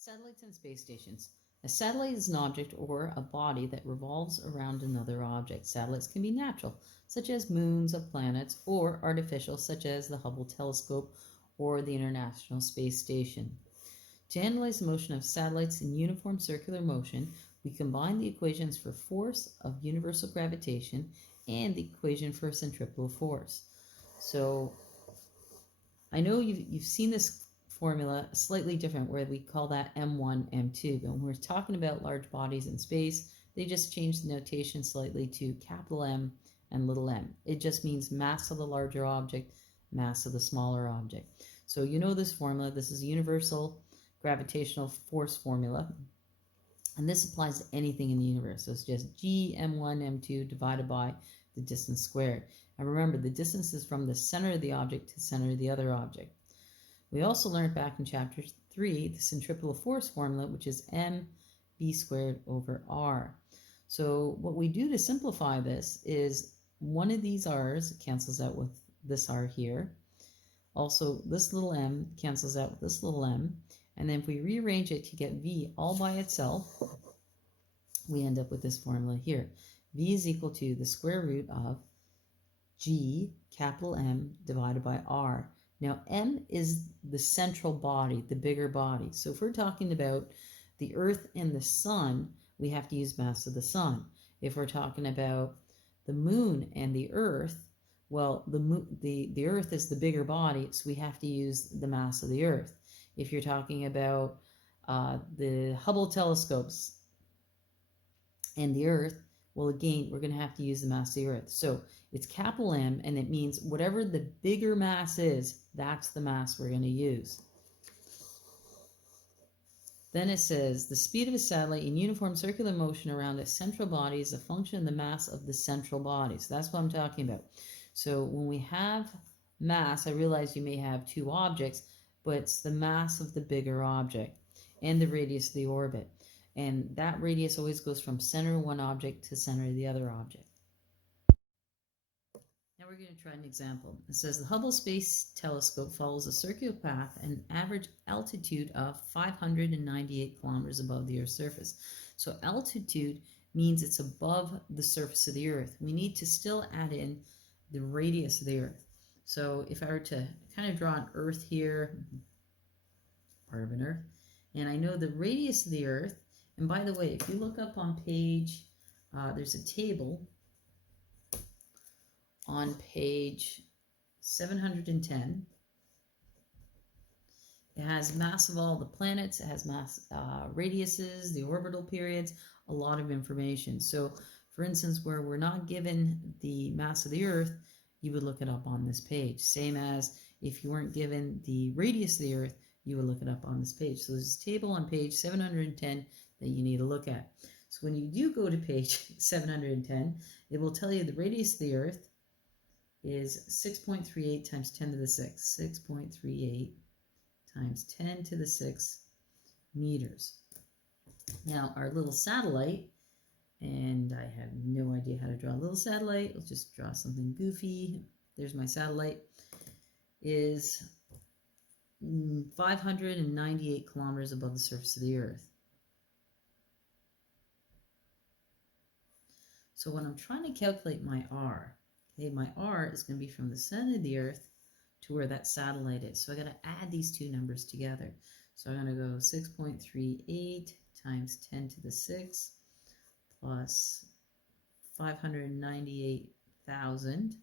Satellites and space stations. A satellite is an object or a body that revolves around another object. Satellites can be natural, such as moons of planets, or artificial, such as the Hubble telescope or the International Space Station. To analyze the motion of satellites in uniform circular motion, we combine the equations for force of universal gravitation and the equation for centripetal force. So I know you've seen this formula slightly different where we call that M1, M2. But when we're talking about large bodies in space, they just change the notation slightly to capital M and little m. It just means mass of the larger object, mass of the smaller object. So you know this formula. This is a universal gravitational force formula. And this applies to anything in the universe. So it's just G M1, M2 divided by the distance squared. And remember, the distance is from the center of the object to the center of the other object. We also learned back in chapter 3 the centripetal force formula, which is mb squared over r. So what we do to simplify this is one of these r's cancels out with this r here. Also, this little m cancels out with this little m. And then if we rearrange it to get v all by itself, we end up with this formula here. V is equal to the square root of G, capital M, divided by R. Now, M is the central body, the bigger body. So if we're talking about the Earth and the Sun, we have to use mass of the Sun. If we're talking about the Moon and the Earth, well, the Earth is the bigger body, so we have to use the mass of the Earth. If you're talking about the Hubble telescopes and the Earth, well, again, we're going to have to use the mass of the Earth. So it's capital M, and it means whatever the bigger mass is, that's the mass we're going to use. Then it says, the speed of a satellite in uniform circular motion around a central body is a function of the mass of the central body. So that's what I'm talking about. So when we have mass, I realize you may have two objects, but it's the mass of the bigger object and the radius of the orbit. And that radius always goes from center of one object to center of the other object. Now we're going to try an example. It says the Hubble Space Telescope follows a circular path at an average altitude of 598 kilometers above the Earth's surface. So altitude means it's above the surface of the Earth. We need to still add in the radius of the Earth. So if I were to kind of draw an Earth here, part of an Earth, and I know the radius of the Earth, and by the way, if you look up on page, there's a table on page 710. It has mass of all the planets, it has mass radiuses, the orbital periods, a lot of information. So for instance, where we're not given the mass of the Earth, you would look it up on this page. Same as if you weren't given the radius of the Earth, you would look it up on this page. So there's a table on page 710 that you need to look at. So when you do go to page 710, it will tell you the radius of the Earth is 6.38 times 10 to the 6. 6.38 times 10 to the 6 meters. Now our little satellite, and I have no idea how to draw a little satellite. I'll just draw something goofy. There's my satellite. Is 598 kilometers above the surface of the Earth. So when I'm trying to calculate my R, okay, my R is going to be from the center of the Earth to where that satellite is. So I got to add these two numbers together. So I'm going to go 6.38 times 10 to the 6 plus 598,000,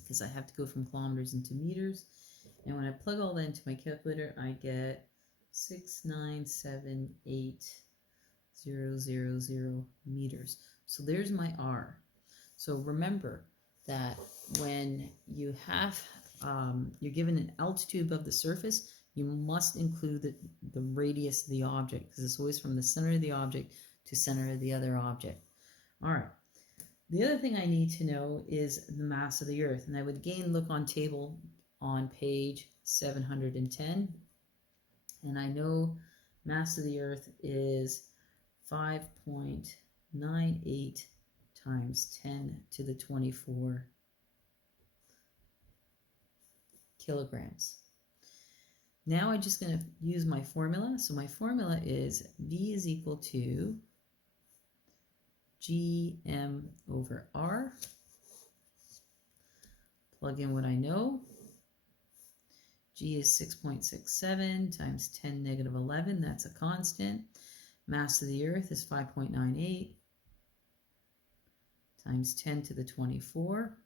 because I have to go from kilometers into meters. And when I plug all that into my calculator, I get 6978000 meters. So there's my R. So remember that when you have, you're given an altitude above the surface, you must include the radius of the object, because it's always from the center of the object to center of the other object. All right. The other thing I need to know is the mass of the Earth. And I would again look on table on page 710. And I know mass of the Earth is 5.98 times 10 to the 24 kilograms. Now I'm just going to use my formula. So my formula is V is equal to GM over R. Plug in what I know. G is 6.67 times 10 negative 11. That's a constant. Mass of the Earth is 5.98 times 10 to the 24.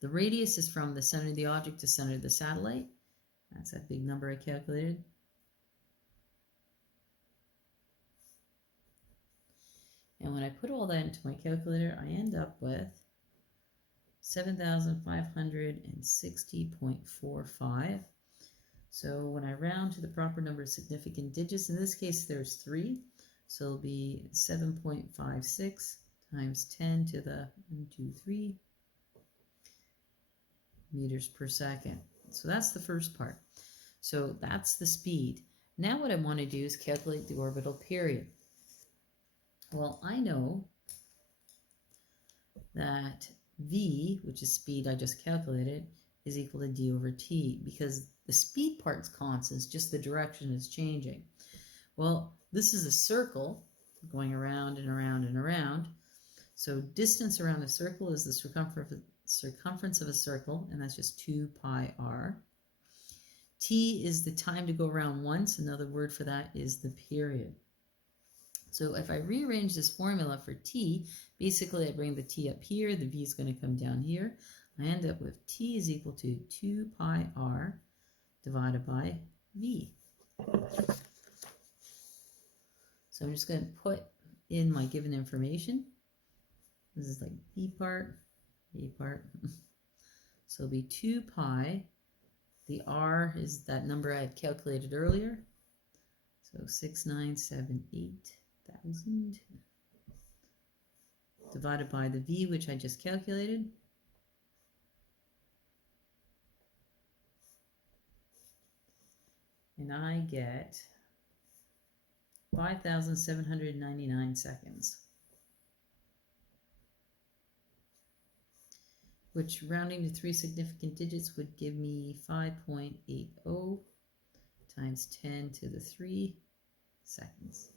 The radius is from the center of the object to center of the satellite. That's that big number I calculated. And when I put all that into my calculator, I end up with 7,560.45. So when I round to the proper number of significant digits, in this case there's 3, so it'll be 7.56 times 10 to the 123 meters per second. So that's the first part. So that's the speed. Now what I want to do is calculate the orbital period. Well, I know that v, which is speed I just calculated, is equal to d over t, because the speed part's constant, it's just the direction is changing. Well, this is a circle going around and around and around. So distance around a circle is the circumference of a circle, and that's just 2 pi r. T is the time to go around once. Another word for that is the period. So if I rearrange this formula for t, basically I bring the t up here, the v is going to come down here. I end up with t is equal to 2 pi r divided by v. So I'm just going to put in my given information. This is like b part, a part. So it'll be 2 pi. The r is that number I had calculated earlier. So 6,978,000 divided by the v, which I just calculated. And I get 5,799 seconds. Which, rounding to 3 significant digits, would give me 5.80 times 10 to the 3 seconds.